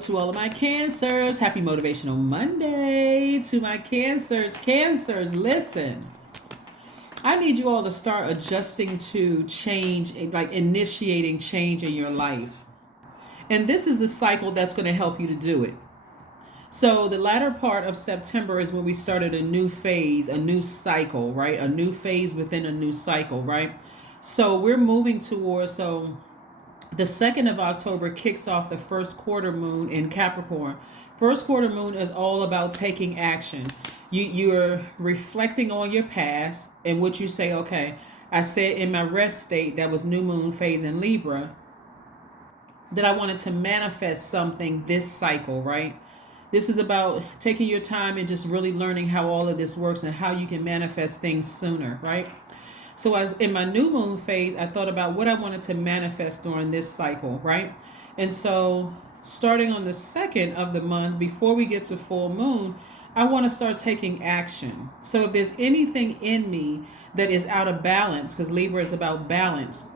to all of my Cancers. Happy Motivational Monday to my Cancers. Cancers, listen. I need you all to start adjusting to change, like initiating change in your life. And this is the cycle that's going to help you to do it. So the latter part of September is when we started a new phase, a new cycle, right? A new phase within a new cycle, right? So we're moving towards, the 2nd of October kicks off the first quarter moon in Capricorn. First quarter moon is all about taking action. You're reflecting on your past and what you say, okay, I said in my rest state, that was new moon phase in Libra, that I wanted to manifest something this cycle, right? This is about taking your time and just really learning how all of this works and how you can manifest things sooner, right? So as in my new moon phase, I thought about what I wanted to manifest during this cycle, right? And so starting on the 2nd of the month, before we get to full moon, I want to start taking action. So if there's anything in me that is out of balance, because Libra is about balance,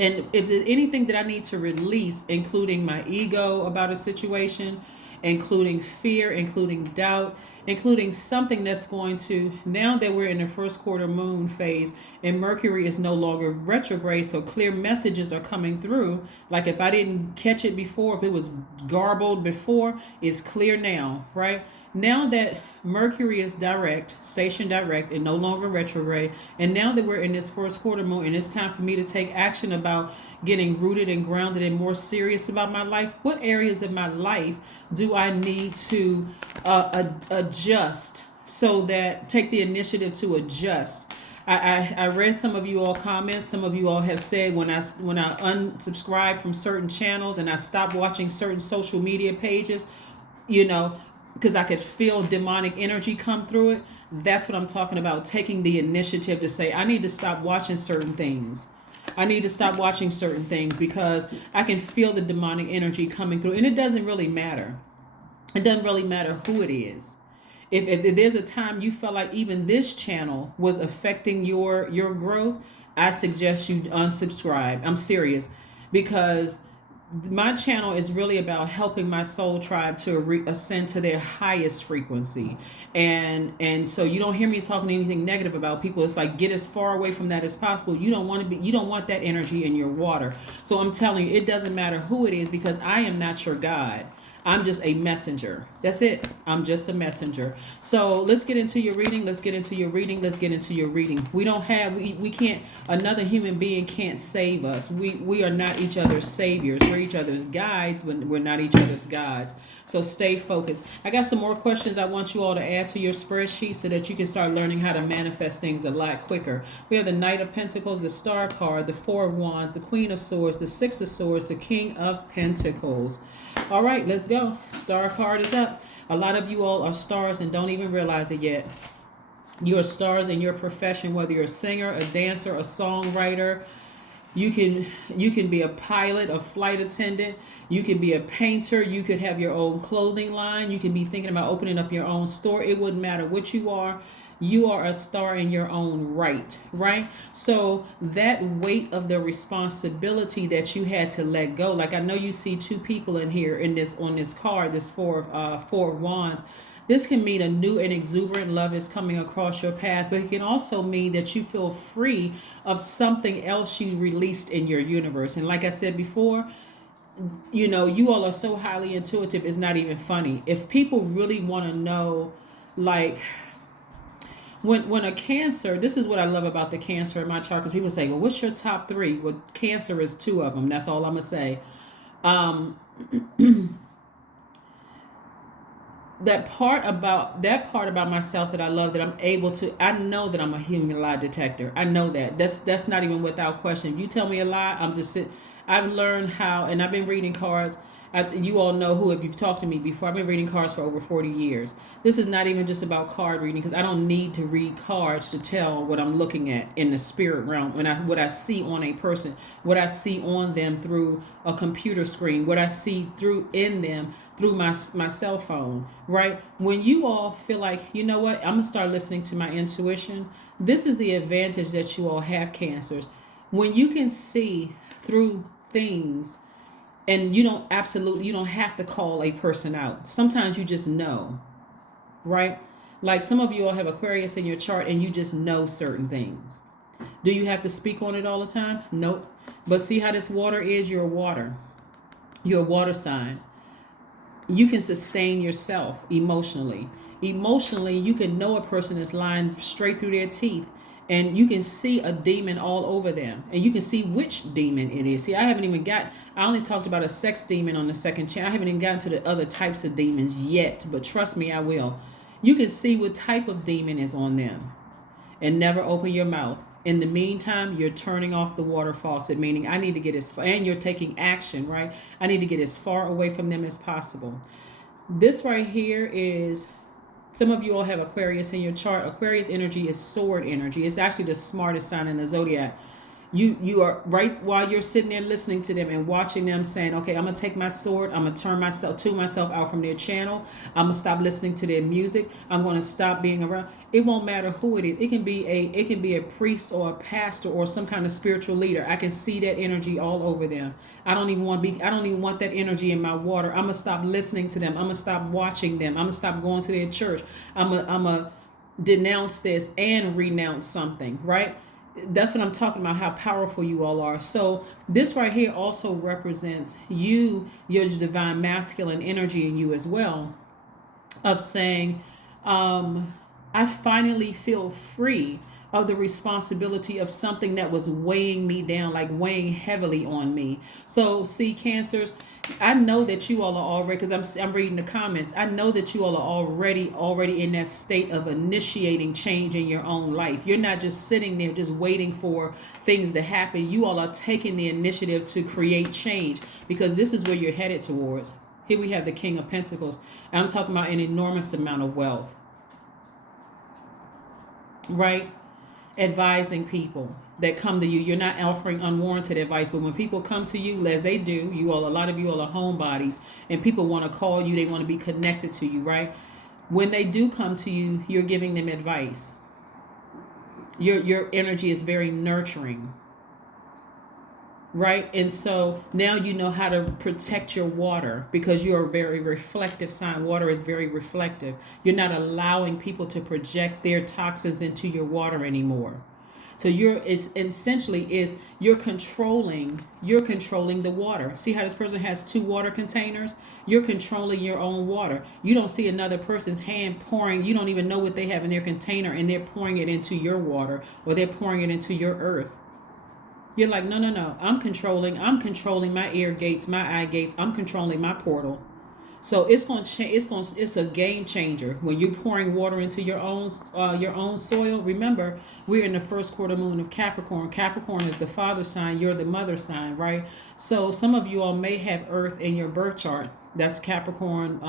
and if there's anything that I need to release, including my ego about a situation, including fear, including doubt, including something that's going to, now that we're in the first quarter moon phase and Mercury is no longer retrograde, so clear messages are coming through. Like if I didn't catch it before, if it was garbled before, it's clear now, right? Now that Mercury is direct, station direct, and no longer retrograde, and now that we're in this first quarter moon and it's time for me to take action about getting rooted and grounded and more serious about my life, what areas of my life do I need to adjust, so that take the initiative to adjust. I read some of you all comments. Some of you all have said when I unsubscribed from certain channels and I stopped watching certain social media pages, because I could feel demonic energy come through it. That's what I'm talking about, taking the initiative to say, I need to stop watching certain things. I need to stop watching certain things because I can feel the demonic energy coming through. And it doesn't really matter. It doesn't really matter who it is. If there's a time you felt like even this channel was affecting your growth, I suggest you unsubscribe. I'm serious, because my channel is really about helping my soul tribe to ascend to their highest frequency. And so you don't hear me talking anything negative about people. It's like, get as far away from that as possible. You don't want that energy in your water. So I'm telling you, it doesn't matter who it is, because I am not your God. I'm just a messenger. That's it. I'm just a messenger. So let's get into your reading. Let's get into your reading. Let's get into your reading. We can't, another human being can't save us. We are not each other's saviors. We're each other's guides when we're not each other's gods. So stay focused. I got some more questions I want you all to add to your spreadsheet so that you can start learning how to manifest things a lot quicker. We have the Knight of Pentacles, the Star card, the Four of Wands, the Queen of Swords, the Six of Swords, the King of Pentacles. All right, let's go. Star card is up. A lot of you all are stars and don't even realize it yet. You are stars in your profession, whether you're a singer, a dancer, a songwriter. You can be a pilot, a flight attendant. You can be a painter. You could have your own clothing line. You can be thinking about opening up your own store. It wouldn't matter what you are. You are a star in your own right? So that weight of the responsibility that you had to let go, like I know you see two people in here on this card, this four of wands. This can mean a new and exuberant love is coming across your path, but it can also mean that you feel free of something else you released in your universe. And like I said before, you all are so highly intuitive, it's not even funny. If people really want to know, like, when a Cancer, this is what I love about the Cancer in my chart, because people say, well, what's your top three? Well, Cancer is two of them. That's all I'm going to say. That part about myself that I love, that I'm able to, I know that I'm a human lie detector. I know that. That's not even without question. If you tell me a lie, I've learned how, and I've been reading cards. You all know who, if you've talked to me before, I've been reading cards for over 40 years. This is not even just about card reading, because I don't need to read cards to tell what I'm looking at in the spirit realm. What I see on a person, what I see on them through a computer screen, what I see in them through my cell phone, right? When you all feel like, you know what, I'm going to start listening to my intuition. This is the advantage that you all have, Cancers. When you can see through things And you don't have to call a person out. Sometimes you just know, right? Like some of you all have Aquarius in your chart and you just know certain things. Do you have to speak on it all the time? Nope. But see how this water is? You're water. You're a water sign. You can sustain yourself emotionally. Emotionally, you can know a person is lying straight through their teeth, and you can see a demon all over them, and you can see which demon it is. See, I only talked about a sex demon on the second channel. I haven't even gotten to the other types of demons yet, but trust me, I will. You can see what type of demon is on them, and never open your mouth. In the meantime, you're turning off the water faucet, meaning I need to get as far, and you're taking action, right? I need to get as far away from them as possible. This right here is, some of you all have Aquarius in your chart. Aquarius energy is sword energy. It's actually the smartest sign in the zodiac. You are right while you're sitting there listening to them and watching them, saying, okay, I'm gonna take my sword, I'm gonna turn myself out from their channel, I'm gonna stop listening to their music, I'm gonna stop being around. It won't matter who it is. It can be a priest or a pastor or some kind of spiritual leader. I can see that energy all over them. I don't even want that energy in my water. I'm gonna stop listening to them. I'm gonna stop watching them. I'm gonna stop going to their church. I'm gonna denounce this and renounce something, right? That's what I'm talking about, how powerful you all are. So this right here also represents you, your divine masculine energy in you as well, of saying, I finally feel free of the responsibility of something that was weighing me down, like weighing heavily on me. So see, Cancers, I know that you all are already, because I'm reading the comments. I know that you all are already in that state of initiating change in your own life. You're not just sitting there just waiting for things to happen. You all are taking the initiative to create change, because this is where you're headed towards. Here we have the King of Pentacles. I'm talking about an enormous amount of wealth, right? Advising people that come to you. You're not offering unwarranted advice, but when people come to you, as they do, a lot of you all are homebodies, and people want to call you, they want to be connected to you, right? When they do come to you, you're giving them advice. Your energy is very nurturing, right? And so now you know how to protect your water, because you're a very reflective sign. Water is very reflective. You're not allowing people to project their toxins into your water anymore. So you're controlling the water. See how this person has 2 water containers? You're controlling your own water. You don't see another person's hand pouring. You don't even know what they have in their container, and they're pouring it into your water, or they're pouring it into your earth. You're like, no. I'm controlling my ear gates, my eye gates. I'm controlling my portal. So it's going to change. It's a game changer when you're pouring water into your own soil. Remember, we're in the first quarter moon of Capricorn. Capricorn is the father sign. You're the mother sign, right? So some of you all may have Earth in your birth chart. That's Capricorn.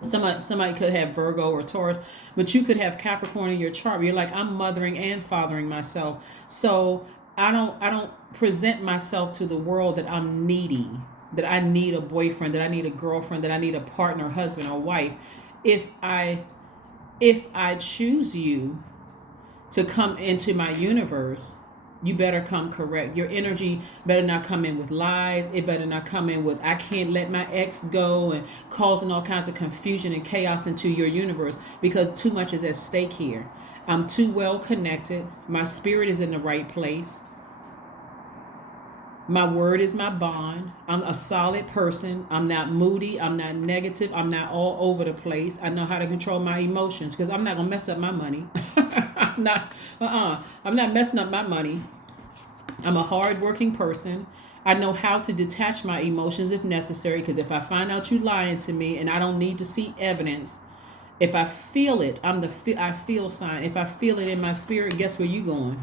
Somebody could have Virgo or Taurus, but you could have Capricorn in your chart. You're like, I'm mothering and fathering myself. So I don't present myself to the world that I'm needy, that I need a boyfriend, that I need a girlfriend, that I need a partner, husband, or wife. If I choose you to come into my universe, you better come correct. Your energy better not come in with lies. It better not come in with, I can't let my ex go, and causing all kinds of confusion and chaos into your universe, because too much is at stake here. I'm too well connected. My spirit is in the right place. My word is my bond. I'm a solid person. I'm not moody. I'm not negative. I'm not all over the place. I know how to control my emotions, because I'm not going to mess up my money. I'm not messing up my money. I'm a hardworking person. I know how to detach my emotions if necessary, because if I find out you lying to me and I don't need to see evidence, if I feel it, I feel sign. If I feel it in my spirit, guess where you going?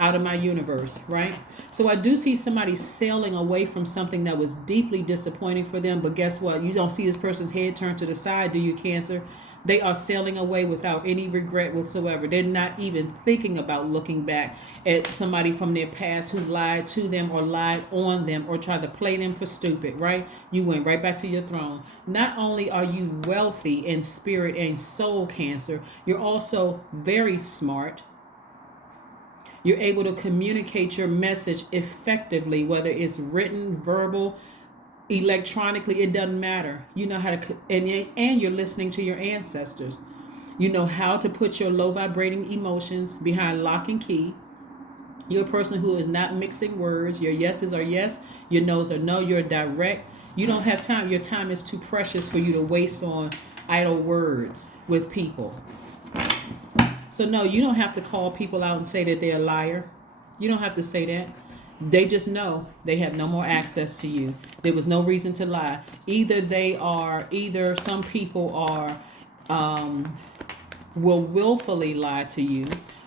Out of my universe, right? So I do see somebody sailing away from something that was deeply disappointing for them. But guess what? You don't see this person's head turned to the side, do you, Cancer? They are sailing away without any regret whatsoever. They're not even thinking about looking back at somebody from their past who lied to them or lied on them or tried to play them for stupid, right? You went right back to your throne. Not only are you wealthy in spirit and soul, Cancer, you're also very smart. You're able to communicate your message effectively, whether it's written, verbal, electronically, it doesn't matter. You know how to, and you're listening to your ancestors. You know how to put your low vibrating emotions behind lock and key. You're a person who is not mixing words. Your yeses are yes, your no's are no. You're direct. You don't have time. Your time is too precious for you to waste on idle words with people. So no, you don't have to call people out and say that they're a liar. You don't have to say that. They just know they have no more access to you. There was no reason to lie. Either some people are, will willfully lie to you,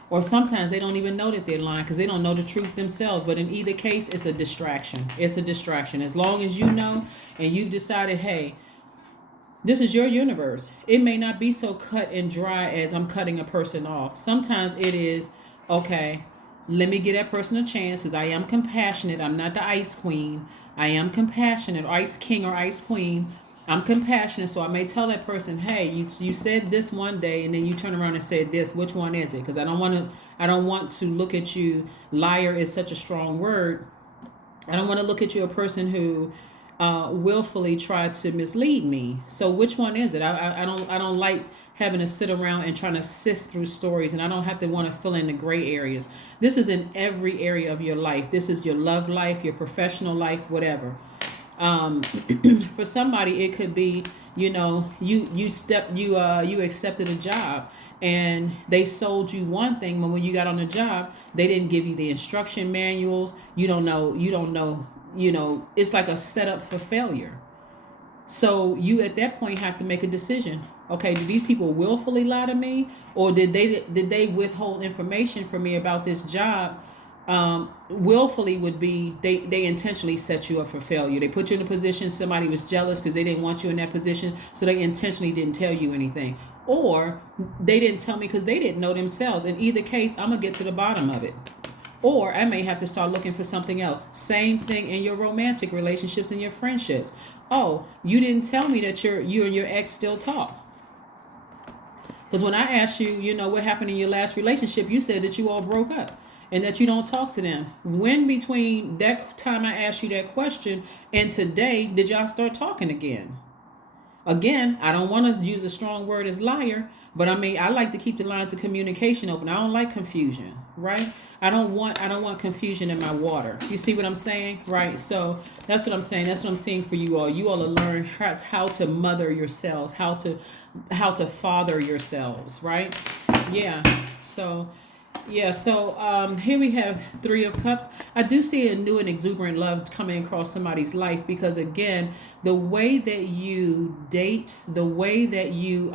or sometimes they don't even know that they're lying because they don't know the truth themselves. But in either case, it's a distraction. It's a distraction. As long as you know and you've decided, hey, this is your universe. It may not be so cut and dry as I'm cutting a person off. Sometimes it is, okay, let me give that person a chance because I am compassionate. I'm not the ice queen. I am compassionate, ice king or ice queen. I'm compassionate, so I may tell that person, "Hey, you said this one day, and then you turn around and said this. Which one is it?" Because I don't want to look at you. Liar is such a strong word. I don't want to look at you a person who willfully tried to mislead me. So which one is it? I don't like having to sit around and trying to sift through stories, and I don't have to want to fill in the gray areas. This is in every area of your life. This is your love life, your professional life, whatever. For somebody, it could be, you accepted a job and they sold you one thing, but when you got on the job, they didn't give you the instruction manuals. You don't know, it's like a setup for failure. So you at that point have to make a decision. Okay, did these people willfully lie to me, or did they withhold information from me about this job? Willfully would be they intentionally set you up for failure. They put you in a position, somebody was jealous because they didn't want you in that position, so they intentionally didn't tell you anything. Or they didn't tell me because they didn't know themselves. In either case, I'm going to get to the bottom of it. Or I may have to start looking for something else. Same thing in your romantic relationships and your friendships. Oh, you didn't tell me that you and your ex still talk. Because when I asked you, what happened in your last relationship, you said that you all broke up and that you don't talk to them. When between that time I asked you that question and today, did y'all start talking again? Again, I don't want to use a strong word as liar, but I like to keep the lines of communication open. I don't like confusion, right? I don't want confusion in my water. You see what I'm saying, right? So that's what I'm saying. That's what I'm saying for you all. You all to learn how to mother yourselves, how to father yourselves, right? Yeah. So here we have Three of Cups. I do see a new and exuberant love coming across somebody's life because, again, the way that you date, the way that you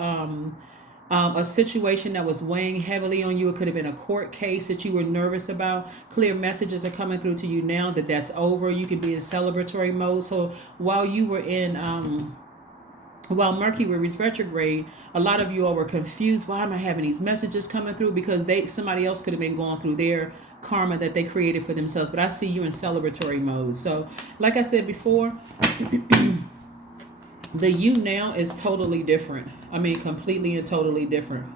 a situation that was weighing heavily on you. It could have been a court case that you were nervous about. Clear messages are coming through to you now that that's over. You can be in celebratory mode. So while you were while Mercury was retrograde, a lot of you all were confused. Why am I having these messages coming through? Because somebody else could have been going through their karma that they created for themselves. But I see you in celebratory mode. So like I said before, the you now is totally different. Completely and totally different.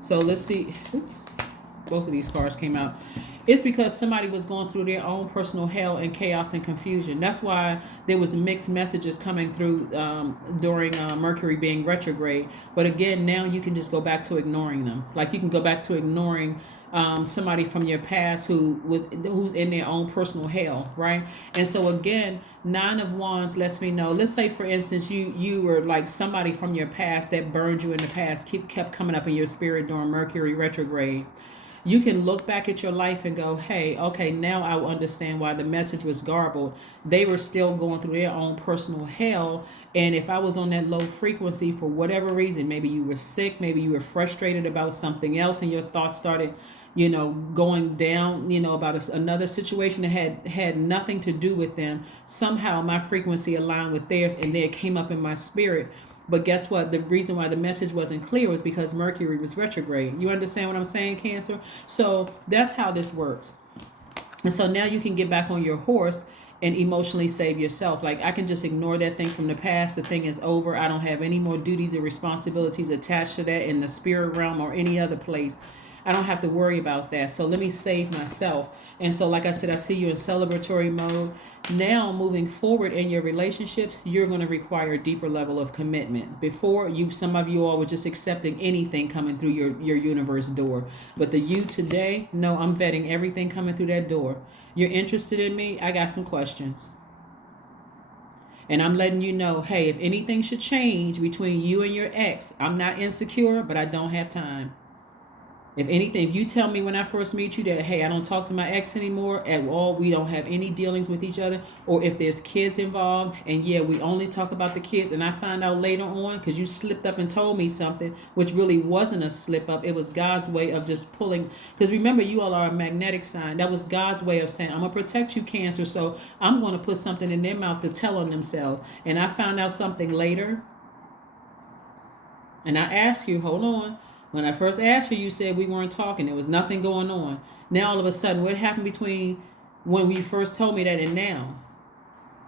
So let's see. Oops. Both of these cards came out. It's because somebody was going through their own personal hell and chaos and confusion. That's why there was mixed messages coming through during Mercury being retrograde. But again, now you can just go back to ignoring them. Like you can go back to ignoring somebody from your past who's in their own personal hell, right? And so again, Nine of Wands lets me know. Let's say, for instance, you were like somebody from your past that burned you in the past, kept coming up in your spirit during Mercury retrograde. You can look back at your life and go, hey, okay, now I will understand why the message was garbled. They were still going through their own personal hell. And if I was on that low frequency for whatever reason, maybe you were sick, maybe you were frustrated about something else and your thoughts started, going down, about another situation that had nothing to do with them. Somehow my frequency aligned with theirs and they came up in my spirit. But guess what? The reason why the message wasn't clear was because Mercury was retrograde. You understand what I'm saying, Cancer? So that's how this works. And so now you can get back on your horse and emotionally save yourself. Like, I can just ignore that thing from the past. The thing is over. I don't have any more duties or responsibilities attached to that in the spirit realm or any other place. I don't have to worry about that. So let me save myself. And so, like I said, I see you in celebratory mode. Now, moving forward in your relationships, you're going to require a deeper level of commitment. Before, some of you all were just accepting anything coming through your universe door. But the you today, no, I'm vetting everything coming through that door. You're interested in me? I got some questions. And I'm letting you know, hey, if anything should change between you and your ex, I'm not insecure, but I don't have time. If anything, if you tell me when I first meet you that, hey, I don't talk to my ex anymore at all, we don't have any dealings with each other, or if there's kids involved, and yeah, we only talk about the kids, and I find out later on because you slipped up and told me something, which really wasn't a slip up, it was God's way of just pulling, because remember, you all are a magnetic sign. That was God's way of saying, I'm going to protect you, Cancer, so I'm going to put something in their mouth to tell on themselves. And I found out something later, and I asked you, hold on. When I first asked you, you said we weren't talking. There was nothing going on. Now, all of a sudden, what happened between when we first told me that and now?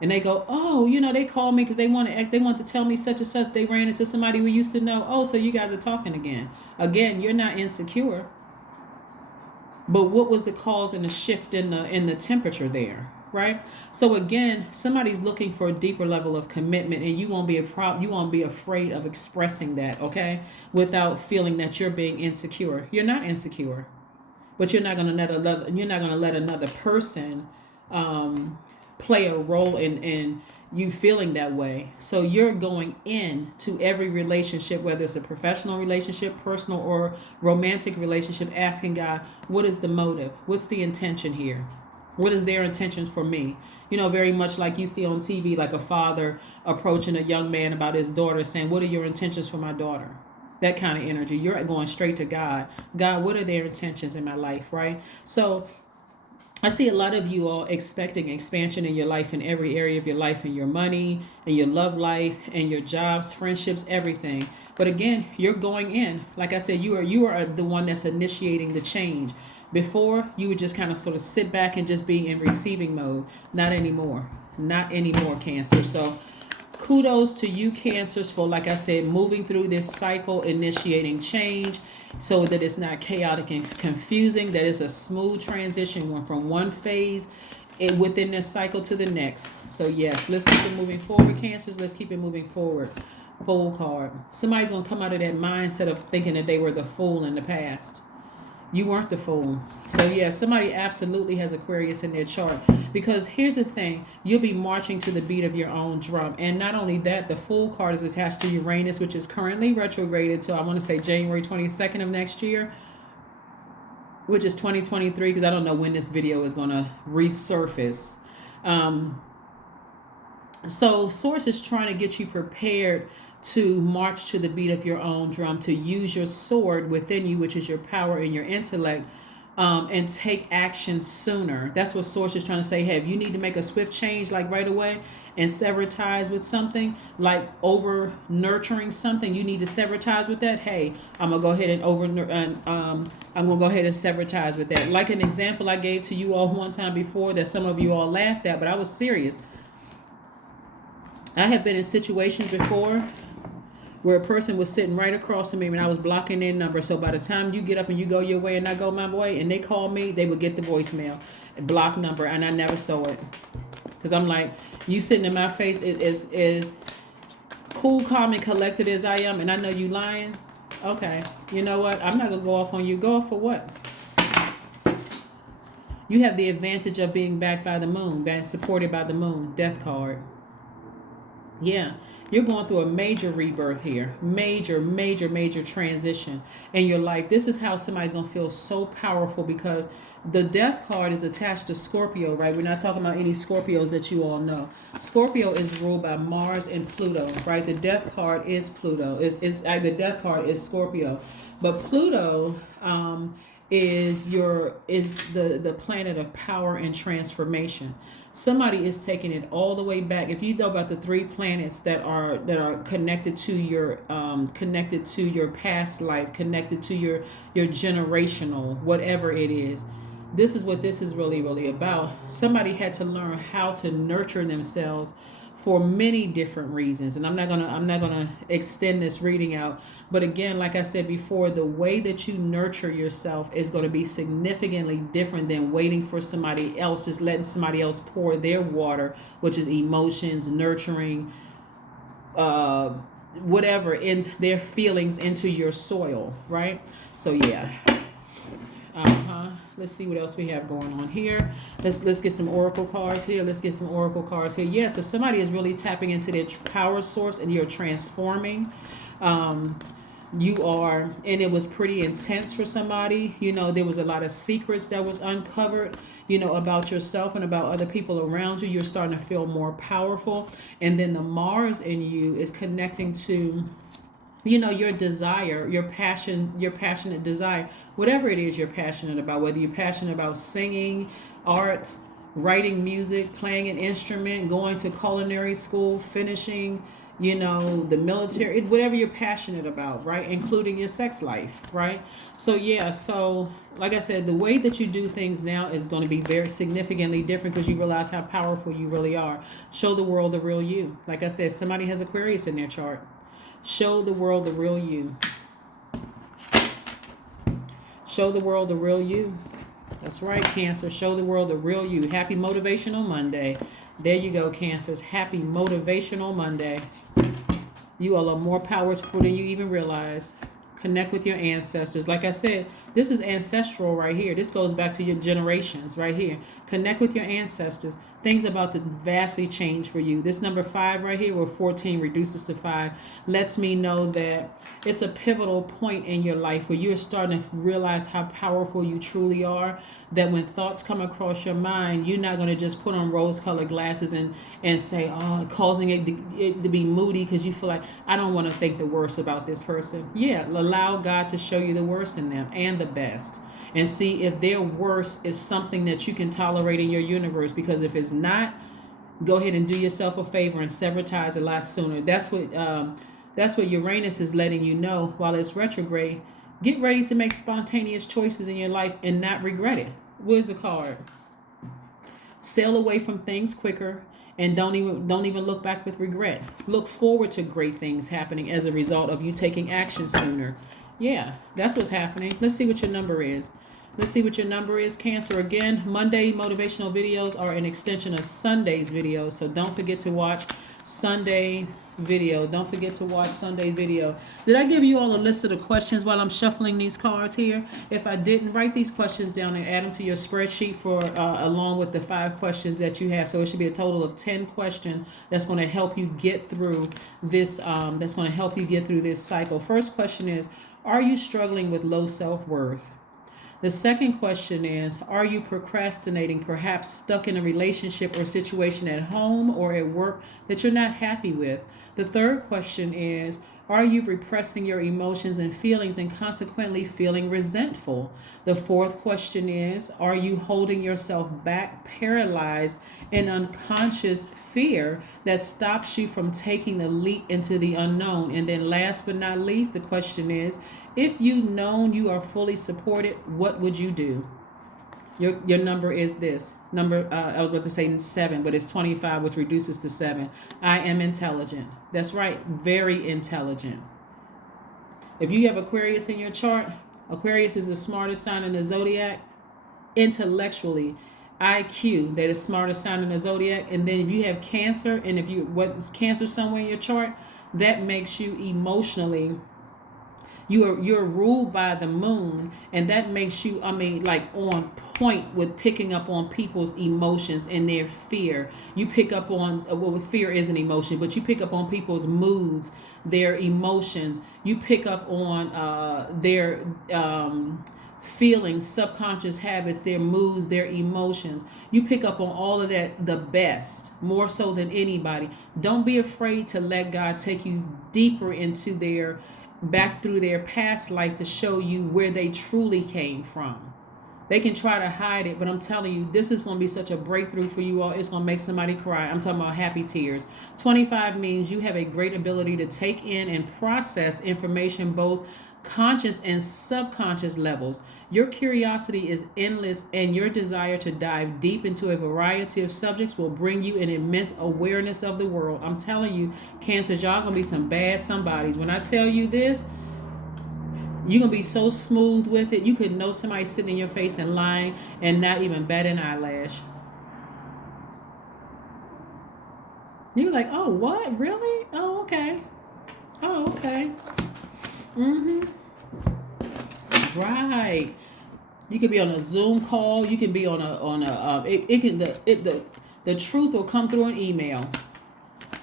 And they go, oh, they called me because they want to tell me such and such. They ran into somebody we used to know. Oh, so you guys are talking again. Again, you're not insecure. But what was the cause and the shift in the temperature there? Right? So again, somebody's looking for a deeper level of commitment, and you won't be you won't be afraid of expressing that, okay? Without feeling that you're being insecure. You're not insecure. But you're not going to let another person play a role in you feeling that way. So you're going into every relationship, whether it's a professional relationship, personal or romantic relationship, asking God, what is the motive? What's the intention here? What is their intentions for me? Very much like you see on TV, like a father approaching a young man about his daughter saying, what are your intentions for my daughter? That kind of energy. You're going straight to God. God, what are their intentions in my life, right? So I see a lot of you all expecting expansion in your life, in every area of your life, in your money, in your love life, and your jobs, friendships, everything. But again, you're going in. Like I said, you are the one that's initiating the change. Before, you would just kind of sort of sit back and just be in receiving mode. Not anymore. Not anymore, Cancer. So kudos to you, Cancers, for, like I said, moving through this cycle, initiating change so that it's not chaotic and confusing, that it's a smooth transition from one phase within this cycle to the next. So yes, let's keep it moving forward, Cancers. Let's keep it moving forward. Fool card. Somebody's going to come out of that mindset of thinking that they were the fool in the past. You weren't the fool. So yeah, somebody absolutely has Aquarius in their chart. Because here's the thing, you'll be marching to the beat of your own drum. And not only that, the Fool card is attached to Uranus, which is currently retrograded. So I want to say January 22nd of next year, which is 2023, because I don't know when this video is going to resurface. So Source is trying to get you prepared to march to the beat of your own drum, to use your sword within you, which is your power and your intellect, and take action sooner. That's what Source is trying to say. Hey, if you need to make a swift change like right away and sever ties with something, like over nurturing something, you need to sever ties with that. Hey, I'm gonna go ahead and I'm gonna go ahead and sever ties with that. Like an example I gave to you all one time before that some of you all laughed at, but I was serious. I have been in situations before where a person was sitting right across from me when I was blocking their number. So by the time you get up and you go your way and I go my way and they call me, they would get the voicemail, block number, and I never saw it. Because I'm like, you sitting in my face is cool, calm, and collected as I am, and I know you lying. Okay, you know what? I'm not going to go off on you. Go off for what? You have the advantage of being backed by the moon, being supported by the moon. Death card. Yeah, you're going through a major rebirth here. Major, major, major transition in your life. This is how somebody's going to feel so powerful, because the Death card is attached to Scorpio, right? We're not talking about any Scorpios that you all know. Scorpio is ruled by Mars and Pluto, right? The Death card is Pluto. The Death card is Scorpio. But Pluto is the planet of power and transformation. Somebody is taking it all the way back. If you know about the 3 planets that are connected to your past life, connected to your generational, whatever it is, this is what this is really, really about. Somebody had to learn how to nurture themselves for many different reasons. And I'm not gonna extend this reading out. But again, like I said before, the way that you nurture yourself is going to be significantly different than waiting for somebody else, just letting somebody else pour their water, which is emotions, nurturing, whatever, in their feelings into your soil, right? So yeah. Let's see what else we have going on here. Let's get some oracle cards here. Yeah, so somebody is really tapping into their power source, and you're transforming. You are, and it was pretty intense for somebody. There was a lot of secrets that was uncovered, about yourself and about other people around you. You're starting to feel more powerful. And then the Mars in you is connecting to, your desire, your passion, your passionate desire, whatever it is you're passionate about, whether you're passionate about singing, arts, writing music, playing an instrument, going to culinary school, finishing, the military, whatever you're passionate about, right? Including your sex life, right? So yeah, so like I said, the way that you do things now is going to be very significantly different because you realize how powerful you really are. Show the world the real you. Like I said, somebody has Aquarius in their chart. Show the world the real you. Show the world the real you. That's right, Cancer. Show the world the real you. Happy Motivational Monday. There you go, Cancers. Happy Motivational Monday. You all are more powerful than you even realize. Connect with your ancestors. Like I said, this is ancestral right here. This goes back to your generations right here. Connect with your ancestors. Things about to vastly change for you. This number 5 right here, where 14 reduces to 5, lets me know that it's a pivotal point in your life where you're starting to realize how powerful you truly are. That when thoughts come across your mind, you're not going to just put on rose-colored glasses and say, oh, causing it to be moody because you feel like, I don't want to think the worst about this person. Yeah, allow God to show you the worst in them and the best. And see if their worst is something that you can tolerate in your universe. Because if it's not, go ahead and do yourself a favor and sever ties a lot sooner. That's what Uranus is letting you know while it's retrograde. Get ready to make spontaneous choices in your life and not regret it. Where's the card? Sail away from things quicker and don't even look back with regret. Look forward to great things happening as a result of you taking action sooner. Yeah, that's what's happening. Let's see what your number is. Cancer. Again, Monday motivational videos are an extension of Sunday's videos, so don't forget to watch Sunday video. Did I give you all a list of the questions while I'm shuffling these cards here? If I didn't, write these questions down and add them to your spreadsheet for along with the 5 questions that you have. So it should be a total of 10 questions that's going to help you get through this. Cycle. First question is, are you struggling with low self-worth? The second question is, are you procrastinating, perhaps stuck in a relationship or situation at home or at work that you're not happy with? The third question is, are you repressing your emotions and feelings and consequently feeling resentful? The fourth question is, are you holding yourself back, paralyzed in unconscious fear that stops you from taking the leap into the unknown? And then last but not least, the question is, if you known you are fully supported, what would you do? Your number is this. I was about to say 7, but it's 25, which reduces to 7. I am intelligent. That's right, very intelligent. If you have Aquarius in your chart, Aquarius is the smartest sign in the Zodiac. Intellectually, IQ, that is smartest sign in the Zodiac. And then if you have Cancer, and if you what's Cancer somewhere in your chart, that makes you emotionally. You're ruled by the moon, and that makes you, like on point with picking up on people's emotions and their fear. You pick up on, fear is an emotion, but you pick up on people's moods, their emotions. You pick up on their feelings, subconscious habits, their moods, their emotions. You pick up on all of that, the best, more so than anybody. Don't be afraid to let God take you deeper into back through their past life to show you where they truly came from. They can try to hide it, but I'm telling you, this is going to be such a breakthrough for you all. It's going to make somebody cry. I'm talking about happy tears. 25 means you have a great ability to take in and process information, both conscious and subconscious levels. Your curiosity is endless, and your desire to dive deep into a variety of subjects will bring you an immense awareness of the world. I'm telling you, Cancers, y'all gonna be some bad somebodies. When I tell you this, you're gonna be so smooth with it. You could know somebody sitting in your face and lying and not even bat an eyelash. You're like, oh, what? Really? Oh, okay. Oh, okay. Mm-hmm. Right. You could be on a Zoom call. You can be on a the truth will come through an email.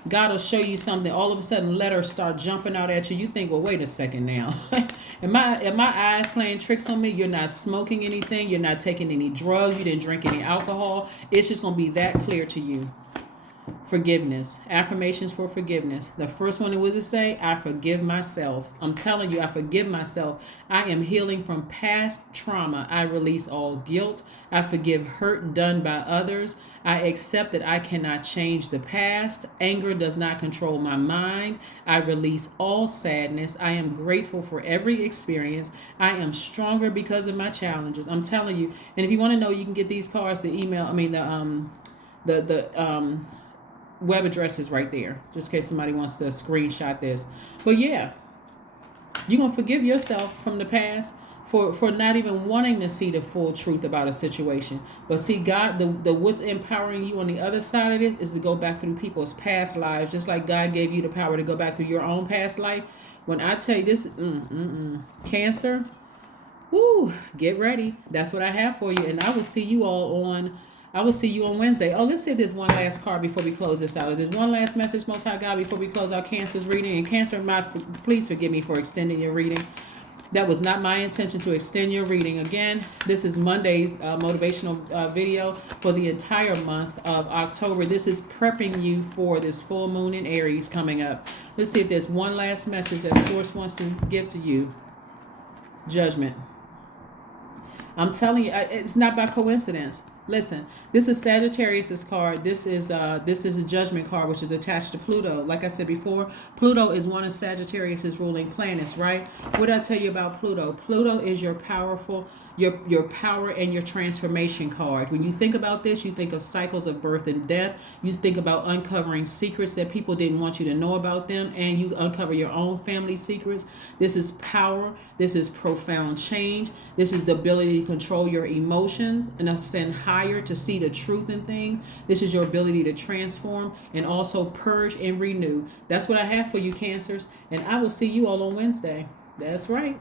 God will show you something. All of a sudden, letters start jumping out at you. You think, well, wait a second now. Am my eyes playing tricks on me? You're not smoking anything. You're not taking any drugs. You didn't drink any alcohol. It's just going to be that clear to you. Forgiveness. Affirmations for forgiveness. The first one was to say, I forgive myself. I'm telling you, I forgive myself. I am healing from past trauma. I release all guilt. I forgive hurt done by others. I accept that I cannot change the past. Anger does not control my mind. I release all sadness. I am grateful for every experience. I am stronger because of my challenges. I'm telling you. And if you want to know, you can get these cards, the email, the web address is right there, just in case somebody wants to screenshot this. But yeah, you're going to forgive yourself from the past for not even wanting to see the full truth about a situation. But see, God, the what's empowering you on the other side of this is to go back through people's past lives, just like God gave you the power to go back through your own past life. When I tell you this, Cancer, woo, get ready. That's what I have for you. And I will see you on Wednesday. Oh, let's see if there's one last card before we close this out. If there's one last message, Most High God, before we close out Cancer's reading. And Cancer, please forgive me for extending your reading. That was not my intention to extend your reading. Again, this is Monday's motivational video for the entire month of October. This is prepping you for this full moon in Aries coming up. Let's see if there's one last message that Source wants to give to you. Judgment. I'm telling you, it's not by coincidence. Listen, this is Sagittarius's card. This is a judgment card, which is attached to Pluto. Like I said before, Pluto is one of Sagittarius's ruling planets, right? What did I tell you about Pluto? Pluto is your your power and your transformation card. When you think about this, you think of cycles of birth and death. You think about uncovering secrets that people didn't want you to know about them, and you uncover your own family secrets. This is power. This is profound change. This is the ability to control your emotions and ascend higher to see the truth in things. This is your ability to transform and also purge and renew. That's what I have for you, Cancers. And I will see you all on Wednesday. That's right.